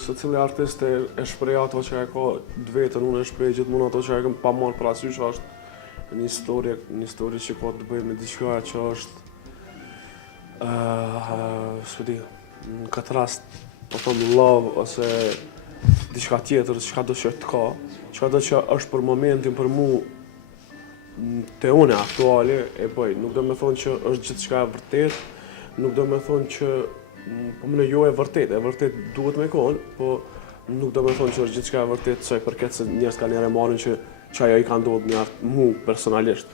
se cili artist e shpreh ato që e ka të vetën, unë e shpreh gjithmonë ato që e kam pa marrë parasysh, është një histori që ka të bëjë me diçka që është në këtë rast, po them love ose diçka tjetër, çka do që të ka, çka do që është për momentin për mua te une aktuale e bëj. Nuk do me thonë që është gjithçka e vërtet, nuk do me thonë që po më jo e vërtet duhet me konë, po nuk do me thonë që është gjithçka e vërtet sa i përket se njerëz kanë njerë e marrin që ajo i ka ndodhur në mu personalisht.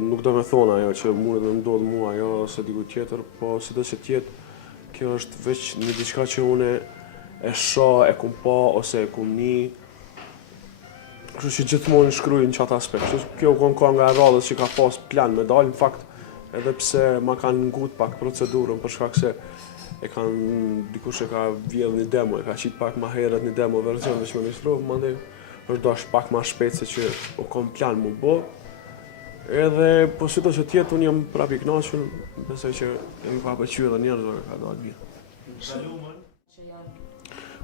Nuk do me thonë ajo që mund të më ndodhë mua ajo ose diku tjetër, po sido që tjetë, kjo është veç një diçka që une e shoh, e kum pa ose e kum ni. Kështu që gjithmonë shkruaj në qatë aspekt. Kjo ka nga radhës që ka pas plan me dalë, në fakt, edhe pse ma kanë ngut pak procedurën për shkak se dikush e ka vjedh një demo, e ka qit pak ma herët një demo version që me mistrov, mandej është dash pak ma shpejt se që o kom plan mu bo. Edhe po sito që tjetë unë jam prap i kënaqur, besoj që e mi pa pëlqyer edhe njerëzve ka dalë mirë.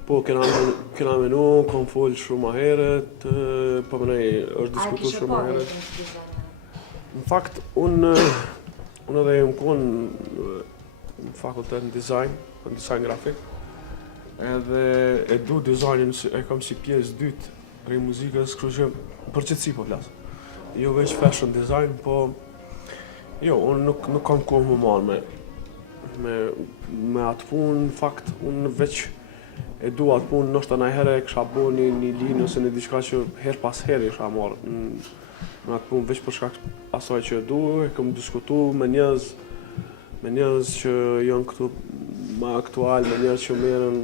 Po, kena menu, kom folë shumë ma herët, po mënej është diskutu shumë ma herët. Në fakt, unë edhe jam konë në fakultet në design grafik, edhe e du dizajnin e kam si pjesë dytë prej muzikës, kështu që përgjithësi po flasë. Jo veç fashion design, po jo, unë nuk kam kohë më marrë me atë punë, në fakt, unë veç e du atë punë, nështë të herë e kësha bo një linjë ose një diçka që her pas herë isha marrë me atë punë, veç për shkak asaj që e du, e kam diskutu me njerëz që janë këtu ma aktual, me njerëz që merren,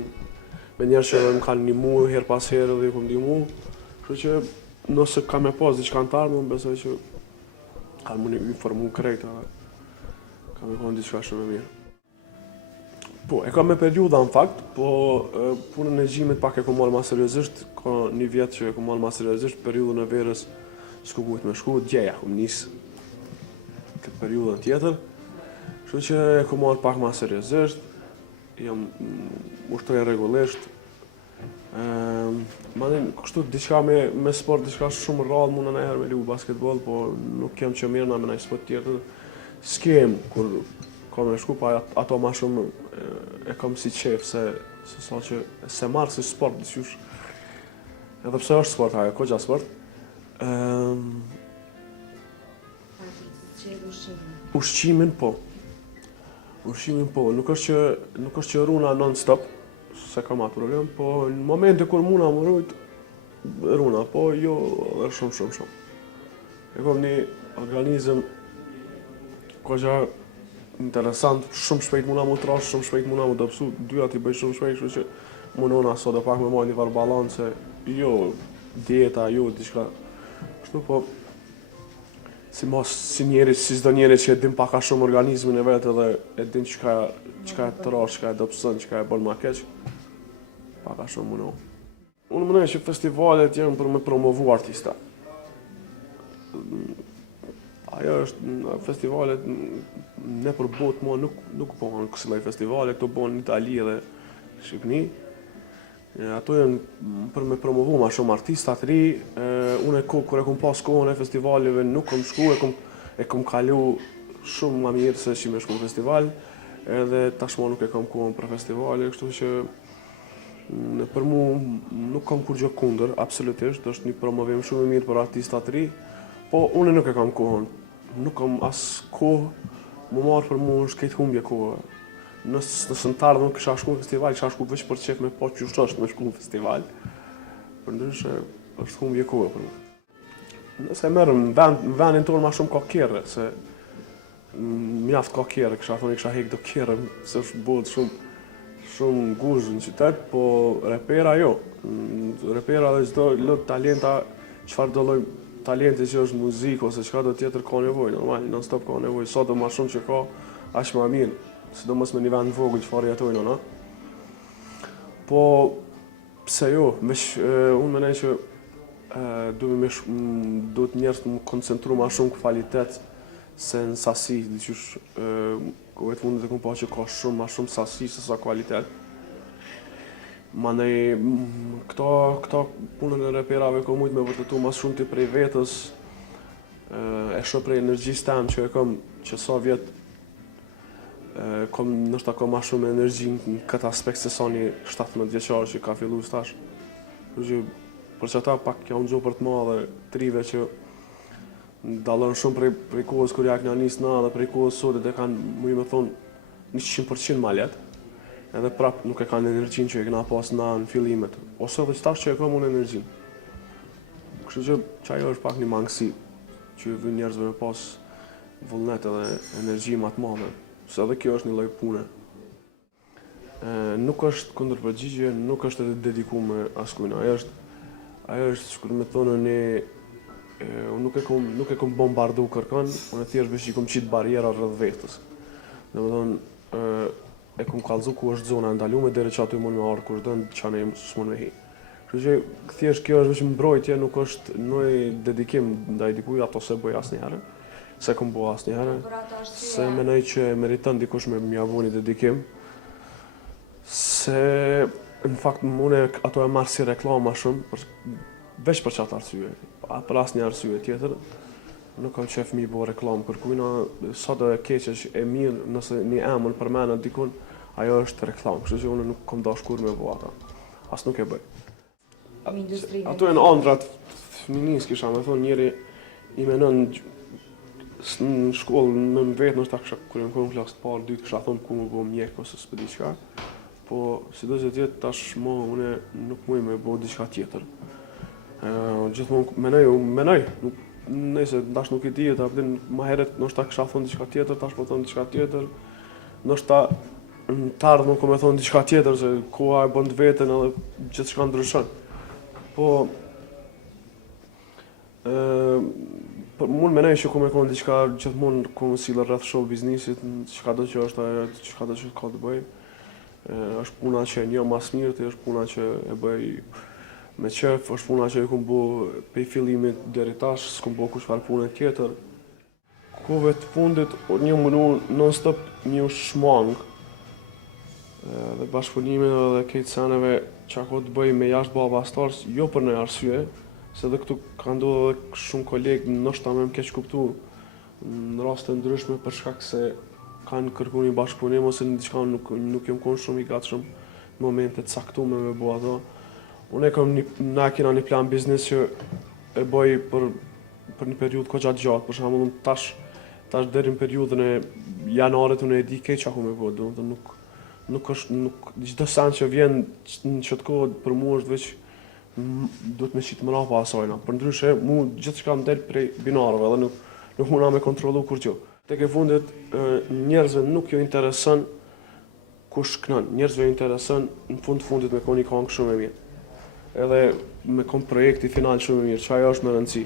me njerëz që më kanë ndihmu her pas herë dhe ju kam ndihmu, kështu që nëse kam e pas diçka në tarmë, më besoj që kanë më një informu krejt, kam e konë diçka shumë e mirë. Po, e kam me periuda në fakt, po punën e gjimit pak e kom marrë ma seriozisht, ka një vjetë që e kom marrë ma seriozisht, periudën e verës s'ku mujt me shku, djeja kom nisë këtë periudën tjetër, kështu që e kom marrë pak ma seriozisht, jam ushtoj rregullisht. Kështu diçka me sport, diçka shumë rrallë, mund në herë me ligu basketbol, po nuk kem që mirë na me nëjë sport tjetër. S'kem kur kam e shku, pa ato ma shumë e kam si qef, se marrë si sport, diqysh. Edhe pse është sport, ajo, kogja sport. Ushqimin po. Nuk është që runa non-stop, se kam atë problem, po në momente kur muna më rujt, runa, po jo dhe shumë. E kom një organizëm kogja interesant, shumë shpejt muna më trash, shumë shpejt muna më dopsu, dyja t'i bëj shumë shpejt, kështu që munona sot dhe pak me marrë një farë balance, jo dieta, jo diçka, kështu po, si çdo njeri që e din pak a shumë organizmin e vetë dhe e din çka e trash, çka e dopson, çka e bën ma keq, pak a shumë muno. Unë mendoj që festivalet janë për me promovu artista. Ajo është festivalet ne për botë mua nuk bëhen kësaj festivale, këto bëhen në Itali dhe Shqipëni. Ato janë për me promovu ma shumë artista të ri. Unë kur e kom pas kohën e festivaleve nuk kom shku, e kom kalu shumë ma mirë se që me shku në festival, edhe tashmo nuk e kom kohën për festivale, kështu që për mu nuk kam kur gjë kundër, absolutisht, është një promovim shumë i mirë për artistat të ri, po unë nuk e kam kohën, nuk kam as kohë, më marë për mu është këtë humbje kohë. Nësë në të ardhën kësha shku në festival, kësha shku veç për qef me po që është me shku në festival, për ndryshe është humbje kohë për mu. Nëse merëm në vendin tonë ma shumë ka kjerë, se mjaft ka kjerë, kësha thoni kësha hek do kjerë, se është bodë shumë guzhë në qytet, po repera jo. Repera dhe çdo lot talenta, çfarë do lloj talenti që është muzikë ose çka do tjetër ka nevojë, normal, non stop ka nevojë, sa do më shumë që ka, aq më mirë, sidomos me një vend vogël çfarë jetojnë, no? Po pse jo, unë mendoj që duhet njerëz të koncentru më shumë kvalitet se në sasi, diqysh vetë mundet e kom pa që ka shumë ma shumë sasi se sa kvalitet. Mandej këto punën e reperave ko mujt me vërtetu mas shumë ti prej vetës, e shoh prej energjisë tem që e kam që sa vjet nështë kom ma shumë energji në këtë aspekt se sa një 17 vjeçar që ka fillu stash. Për që ata pak ja unë gjohë për të madhe, trive që dallon shumë prej kohës kur ja këna nisë na dhe prej kohës sotit e kanë, mu i me thonë, 100% ma letë. Edhe prap nuk e kanë energjin që e këna pas na në fillimet, ose edhe qëtash që e kam unë energjin. Kështu që ajo është pak një mangësi që vë njerëzve me pas vullnet edhe energji ma të madhe, se edhe kjo është një lloj pune. Nuk është kundërpërgjigje, nuk është edhe dedikume askujna. Ajo është shkur me thonë unë nuk e kom bombardu kërkan, unë thjesht veç i kom qitë barjera rreth vetës. Domethënë e kom kallëzu ku është zona ndalume deri që aty mund me ardhur kush don çka ne s'mund me hi. Kështu që thjesht kjo është vetëm mbrojtje, nuk është ndonjë dedikim ndaj dikujt, ato se bëj asnjëherë. Se kom bo asnjëherë. Se mendoj që meriton dikush me m'ia vënë dedikim. Se në fakt unë ato e marr si reklama shumë, veç për çat arsye. Për asnjë arsye tjetër. Nuk kam qef mi bo reklam kërkujna, sa do e keqe që e mirë nëse një emër përmenet dikun, ajo është reklam, kështu që unë nuk kom dash kur me bo ata. As nuk e bëj. Ato e në andrat fëminis kisha me thonë njëri i menon në shkollë në vetë nështë ta kësha kërë në kohën klasë të parë, dytë kësha thonë ku më bo mjek ose s'pë diqka, po si do që tjetë tash mo une nuk muj me bo diqka tjetër. Gjithmonë menoj, nëse tash nuk i di, ma heret nështë ta kësha thonë diqka tjetër, tash po thonë diqka tjetër, nështë ta në të ardhë nuk me thonë diqka tjetër, se koha e bënd vetën edhe gjithë shka ndryshon. Po, mund menoj që ku me konë diqka gjithmonë ku më sile rreth show biznisit, qka do që është ajo, qka do që ka të bëj. është puna që e njo mas mirë, është puna që e bëj me qef, është puna që e kom bo pej fillimit deri tash, s'kom bo kush farë punë tjetër. Kohëve të fundit, një mënu non-stop një shmang, dhe bashkëpunime dhe kejtë seneve që ako të bëj me jashtë baba stars, jo për në arsye, se dhe këtu ka ndodhë edhe shumë kolegë nështë ta me më keq kuptu në raste ndryshme për shkak se kanë kërku një bashkëpunim ose në diçka nuk jem konë shumë i gatshëm në momentet caktume me bo ato. Unë na kena një plan biznes që e bëj për një periudhë ko gjatë gjatë, për shembull tash deri në periudhën e janarit unë e di keq çka me bëj, domethënë nuk çdo sen që vjen në çdo kohë për mua është veç duhet me qitë mrapa asajna. Përndryshe mu gjithçka më del prej binarëve dhe nuk muna me kontrollu kurrë. Tek e fundit njerëzve nuk jo intereson kush kënon, njerëzve intereson në fundit me koni këngë shumë e mirë. Edhe me kom projekti final shumë e mirë, që ajo është me rëndësi.